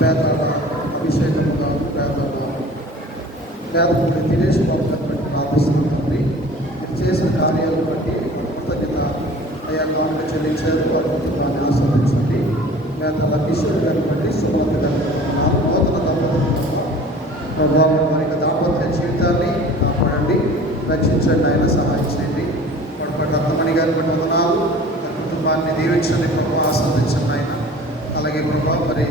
పేదల అభిషేకం గారు పేదలు దినేష్ బాబు గారిని బట్టి ప్రార్థిస్తున్నామండి. మీరు చేసిన కార్యాలను బట్టి కృతజ్ఞత అయ్యా కానుక చెల్లించారు. వారి కుటుంబాన్ని ఆస్వాదించండి. పేదల కిషోర్ గారిని బట్టి సుమత గారు నూతన దంపతులు ప్రభావం వారి యొక్క దాంపత్య జీవితాన్ని కాపాడండి, రక్షించండి, ఆయన సహాయం చేయండి. వాడి రత్నమణి గారిని బట్టి వందనాలు, కుటుంబాన్ని దీవించండి ప్రభావ, ఆస్వాదించండి ఆయన. అలాగే ప్రభావ మరి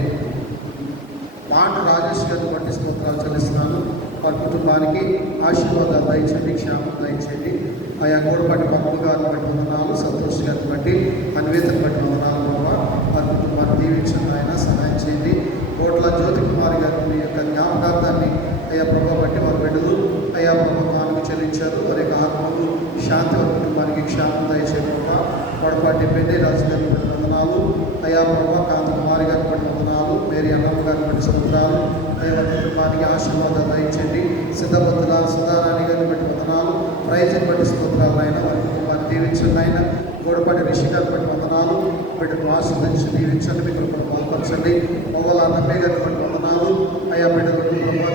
మాండు రాజేష్ గారిని బట్టి స్తోత్రాలు చెల్లిస్తున్నాను. వారి కుటుంబానికి ఆశీర్వాదాలు దయచేయండి, క్షేమం దయచేయండి. ఆయా గోడపాటి పప్పులు గారిని బట్టి వందనాలు, సంతోష్ గారిని బట్టి అన్వేతను బట్టి వందనాలు ప్రభావ, వారి కుటుంబాన్ని దీవించండి ఆయన, సహాయం చేయండి. కోట్ల జ్యోతి కుమార్ గారి యొక్క జ్ఞాపకార్థాన్ని అయ్యా ప్రభావ బట్టి వారి బిడ్డలు అయ్యా ప్రభుత్వానికి చెల్లించారు. వారి యొక్క ఆత్మలు శాంతి వారి కుటుంబానికి క్షేమం దయచేయండి ప్రభావ. వడపాటి పెళ్లి రాజు గారిని బట్టి వందనాలు, అయ్యా ప్రభావ కాంత కుమారి గారిని బట్టి వందనాలు, మేరీ అన్నమ్మ గారిని బట్టి సముద్రాలు అయ్యా వారి కుటుంబానికి ఆశీర్వాదాలు దయచేయండి. సిద్ధపత్తుల సుధారాణి గారిని బట్టి వందనాలు, ప్రైజ్ని బట్టి స్తోత్రాలు ఆయన, వారి కుటుంబాన్ని దీవించండి ఆయన. గోడపాటి రిషి గారిని బట్టి వందనాలు, బిడ్డను ఆశీర్వదించి దీవించండి, మీకు బలపరచండి. మొగల అన్నయ్య గారిని బట్టి వందనాలు, అయ్యా బిడ్డలు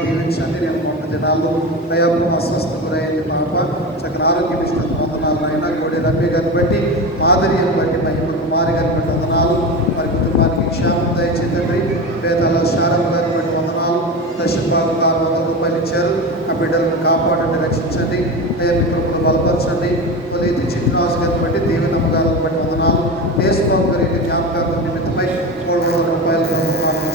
దీవించండి. నేను మొన్న దినాల్లో అయ్యా అస్వస్థ గురయ్యింది పాప, చక్కని ఆరోగ్యం ఇస్తున్న వందనాలు ఆయన. గోడి రమ్య గారిని బట్టి మాదిరిని బట్టి మహిమ కుమారి గారిని బట్టి వందనాలు, వారి కుటుంబానికి క్షేమం దయచేతండి. పేదల శారమ్మ గారిని బట్టి వందనాలు, దశభాగం 600 రూపాయలు ఇచ్చారు. ఆ బిడ్డలను కాపాడండి, రక్షించండి, అయ్యా మిత్రులను బలపరచండి. కొలీతి చిత్రాసు గారిని బట్టి దీవెనమ్మ గారిని బట్టి వందనాలు, దేశబాబు గారి జ్ఞాపకార్థం నిమిత్తమై 300 రూపాయలు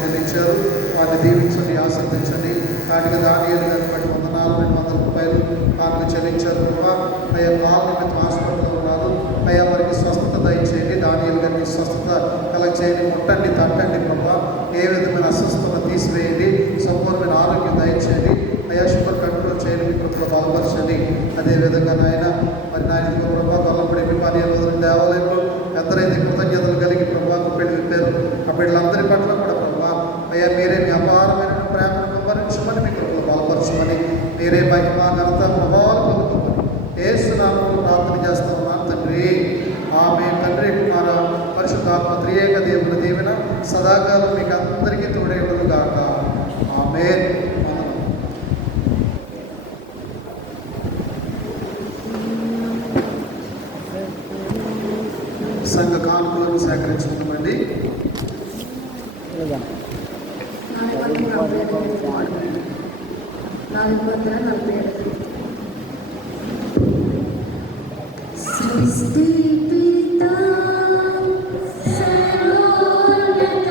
చెల్లించారు. వారిని దీవించండి, ఆశీర్వదించండి. కాటిక దానియాలు గారిని బట్టి వందనాలు, 200 రూపాయలు వారికి చెల్లించారు. అయ్యా పాల నిమిత్తం హాస్పిటల్లో ఉన్నారు, అయ్యా వారికి స్వస్థత దయచేయండి. దానియాలు గారికి స్వస్థత కలెక్ట్ చేయండి, ముట్టండి, తట్టండి ప్రభా, ఏ విధమైన అస్వస్థత తీసివేయండి, సంపూర్ణమైన ఆరోగ్యం దయచేయండి. అయ్యా షుగర్ కంట్రోల్ చేయండి, మీ కృపలో బలపరచండి. అదేవిధంగా నాయన మరి నాయన ప్రభా గొల్లపడి విమాని దేవాలయంలో ఎందరైతే కృతజ్ఞతలు కలిగి ప్రభాకు పెళ్లి విప్పారు, ఆ బిడ్డలందరి పట్ల కూడా ప్రభా అయ్యా మీరే మీ అపారమైన ప్రేమను కుమ్మరించమని, మీ కృపలో బలపరచమని, మీరే మహిమ ఘనత ప్రభావాలు పొందుకోమని యేసు నామములో ప్రార్థన చేస్తూ ఉన్నాను తండ్రి. ఆమె తండ్రి కుమార పరిశుద్ధాత్మ త్రియేక దేవుని దీవెన సదాకాలం మీకు అందరికీ తోడై ఉండును గాక. ఆమేన్. సంఘ కానుకలను సేకరించుకుందామండి. సృష్టి పితా సర్వోన్నత